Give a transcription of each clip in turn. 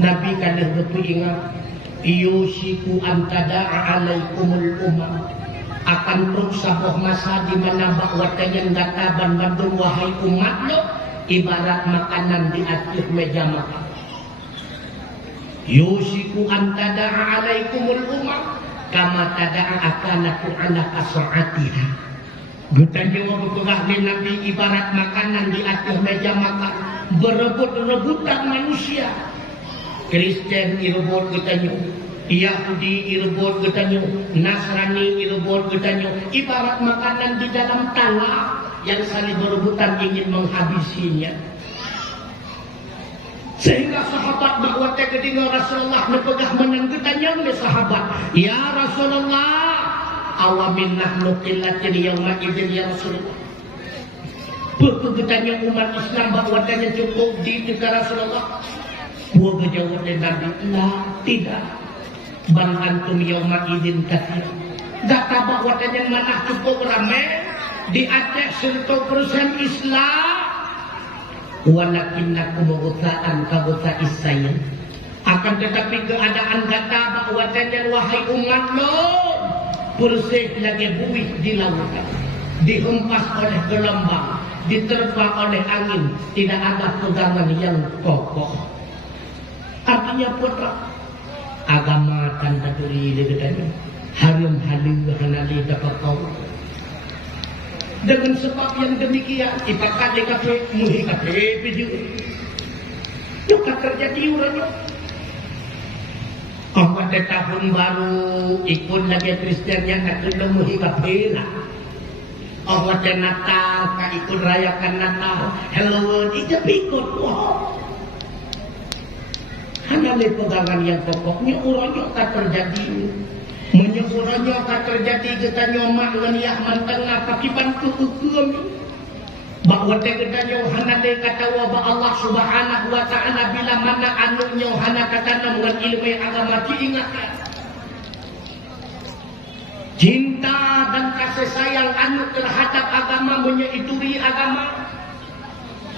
Nabi kada berpingat yusiku antada'a alaikumul umam, akan terus sabuh masa di mana bakwatanya gataban bandung wahai umat lo ibarat makanan di atas meja makan. Yusiku antada'a alaikumul umam kama tada'a akanatu ala kasa'atiha. Gutanya waktulah Nabi ibarat makanan di atas meja makan, berebut-rebutan manusia. Kristen irebut getanyo, Yahudi irebut getanyo, Nasrani irebut getanyo, ibarat makanan di dalam tanah yang saling berebutan ingin menghabisinya. Sehingga sahabat bakwatnya ketika Rasulullah nepegah menang getanyo oleh sahabat, ya Rasulullah, awamin nahnu qillatin yawma idzin ya Rasulullah. Berkegetanyo umat Islam bakwatnya cukup di negara Rasulullah. Buah kejawab dari Nabi, lah tidak. Bal antum yawma idzin katsir. Data bakwatnya mana cukup ramai di Aceh 100% Islam. Walakinnakum ghutsa'an ka ghutsa'is sayl. Akan tetapi keadaan data bakwatnya wahai umat lo bersih lagi buih di lautan, dihempas oleh gelombang, diterpa oleh angin, tidak ada pegangan yang kokoh. Artinya putra agama tanda duri degatnya harum halu hanali dapat kau. Dengan sebab yang demikian ipakat dekafe muhi kafe biju. Juga terjadi urangnya. Pada tahun baru ikut lagi Kristiannya nak kena muhi kafe lah. Pada Natal ka ikut rayakan Natal, Halloween itu ikut wah. Hanya pegangan yang pokoknya urangnya tak terjadi. Menyeburanya tak terjadi getanyo mak nganiah mantengah pakipan kehukum. Bahwa getanyo hana de kata wa Allah Subhanahu wa taala bila mana anunya hana kata dengan ilmu agama diingatkan. Cinta dan kasih sayang anu terhadap agama menyeituri agama.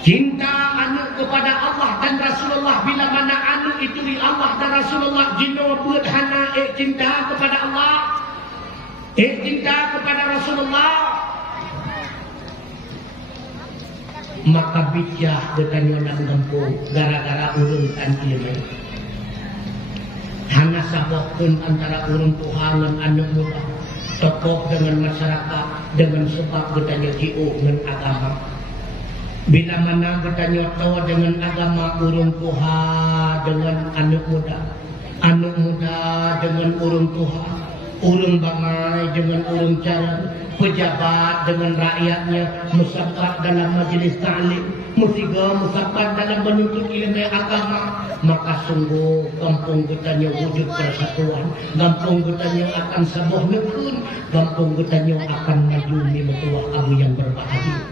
Cinta anu kepada Allah dan Rasulullah bila mana anu itu di Allah dan Rasulullah jino buat hana cinta kepada Allah, cinta kepada Rasulullah, maka bijak bertanya nak gempu gara-gara uruntan ilmu. Hana sabokun antara urun Tuhan dan anu muda, tokoh dengan masyarakat dengan sebab bertanya jiu dengan agama. Bila mana bertanya tahu dengan agama urung puha dengan anak muda dengan urung puha, urung bangai dengan urung cara, pejabat dengan rakyatnya, musyawarah dalam majelis ta'lim, musiga musyawarah dalam menuntut ilmu agama, maka sungguh kampung bertanya wujud persatuan, kampung bertanya akan sebuah negeri, kampung bertanya akan maju di metuah abu yang berbahagia.